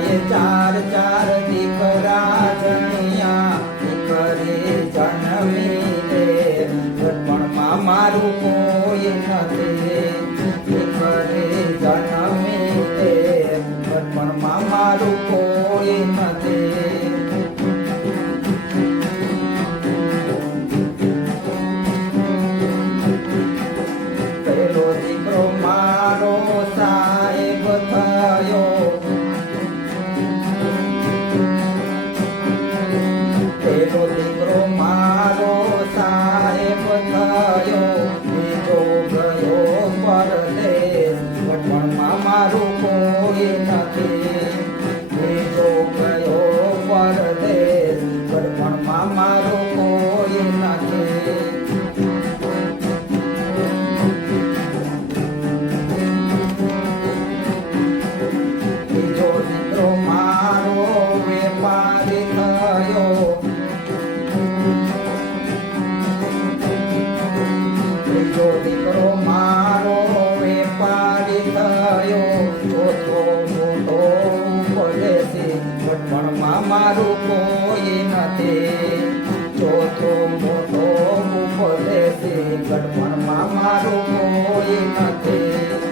માએ ચાર ચાર દીકરા જણિયા દીકરી જન્મી રે ઘટપણમાં મારું કોઈ નથી દીકરી જન્મી રે ઘટપણમાં મારું કોઈ નથી પેલો દીકરો મારો સાહેબ થયો પેલો દીકરો મારો સાહેબ થયો બીજો ગયો પરદેશ ઘટપણમાં મારું કોઈ નથી બીજો ગયો પરદેશ ઘટપણમાં મારું કોઈ નથી દીકરો મારો વેપારી થયો ચોથો મોટો પડેસી ઘટપણમાં મારું કોઈ નથી ચોથો મોટો પડેસી ઘટપણમાં મારું કોઈ નથી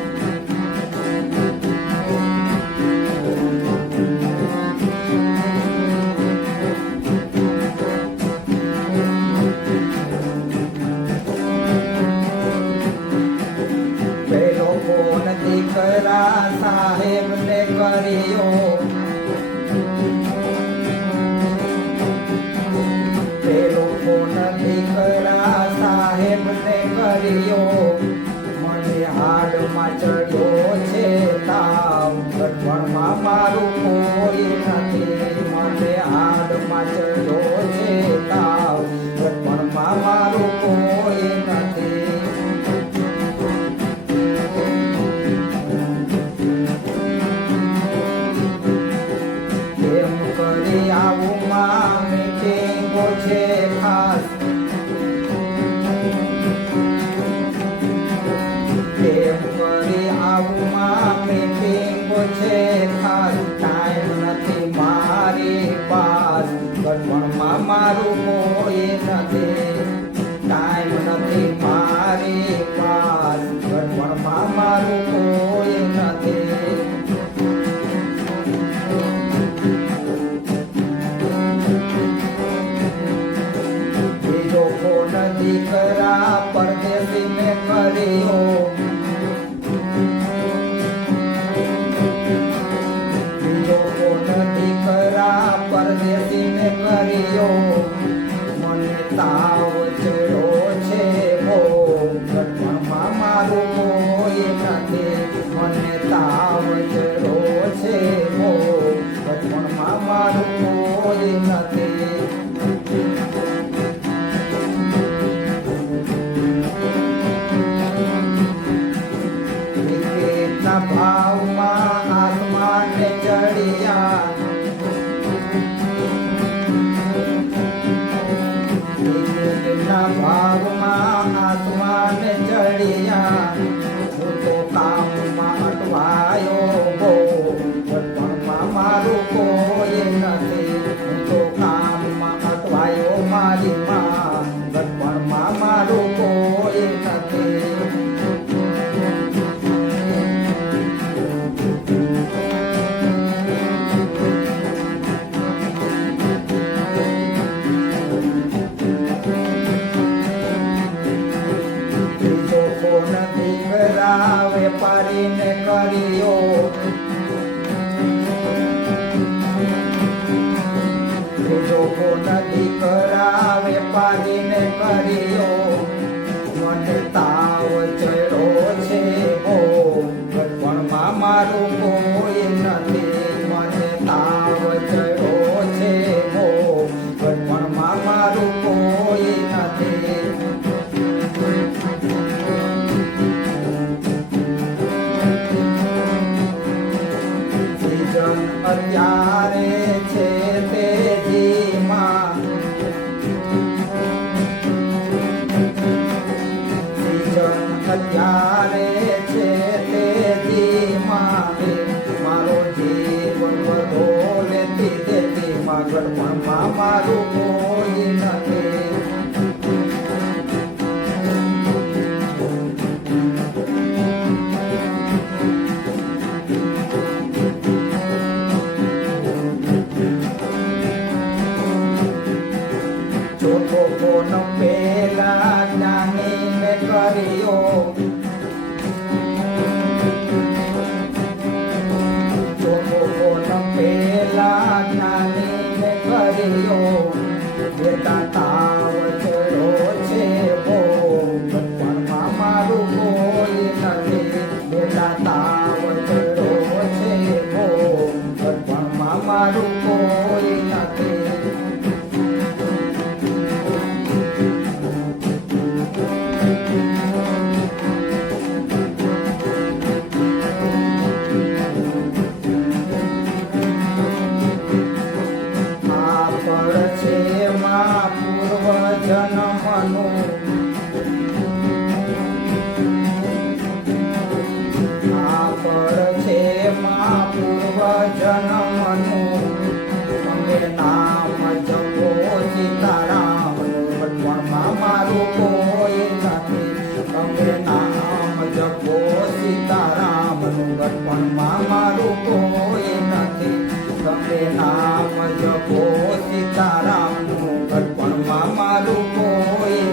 દીકરા સાહેબ ને કર્યો પેલો ફોન દીકરા સાહેબ ને કર્યો મને હાડમાં ચડ્યો છે તાવ ઘટપણમાં મારું કોઈ નથી મને હાડમાં ચડ્યો છે તાવ ઘટપણમાં મારું કોઈ નથી આવું માં મીટિંગો છે ખાસ કેમ કરી આવું માં મીટિંગો છે ખાસ ટાઈમ નથી મારી પાસ ઘટપણમાં મારું કોઈ નથી ટાઈમ નથી મારી પાસ ઘટપણમાં મારું કોઈ નથી દીકરા પરદેશી મેં કર્યો બીજો કોણ દીકરા પરદેશી મેં કર્યો મને તાવ ચડ્યો છે બહુ ઘટપણમાં મારું કોઈ નથી મને તાવ ચડ્યો છે બહુ ઘટપણમાં મારું કોઈ નથી ભાવમાં આસમાને ચડિયા ભાવમાં આસમાને ચડિયા હું તો કામમાં અટવાયો બહુ ઘટપણમાં મારું કોઈ નથી હું તો કામમાં અટવાયો મારી માં ઘટપણમાં મારું કોઈ નથી વેપારીને કર્યો બીજો કોણ દીકરા વેપારીને કર્યો મને તાવ ચડ્યો છે બહુ ઘટપણમાં મારું કોઈ નથી મને તાવ ચડ્યો છે બહુ ઘટપણમાં મારું કોઈ નથી અત્યારે છે તેજીમાં સીઝન અત્યારે છે તેજીમાં મારો જીવન બધો ગઢપણમાં મારું કોઈ નથી. ચોથો કોણ પેલા જ્ઞાનીને કર્યો, ચોથો કોણ પેલા જ્ઞાનીને કર્યો, બેટા તાવ ચડો છે બહુ, ગઢપણમાં મારું કોઈ નથી. બેટા તાવ ચડો છે બહુ, ગઢપણમાં મારું કોઈ નથી. જન્મનું તમે નામ જપો સીતારામનું, ગઢપણમાં મારું કોઈ નથી. તમે નામ જપો સીતારામનું, ગઢપણમાં મારું કોઈ નથી. તમે નામ જપો સીતારામનું, ગઢપણમાં મારું કોઈ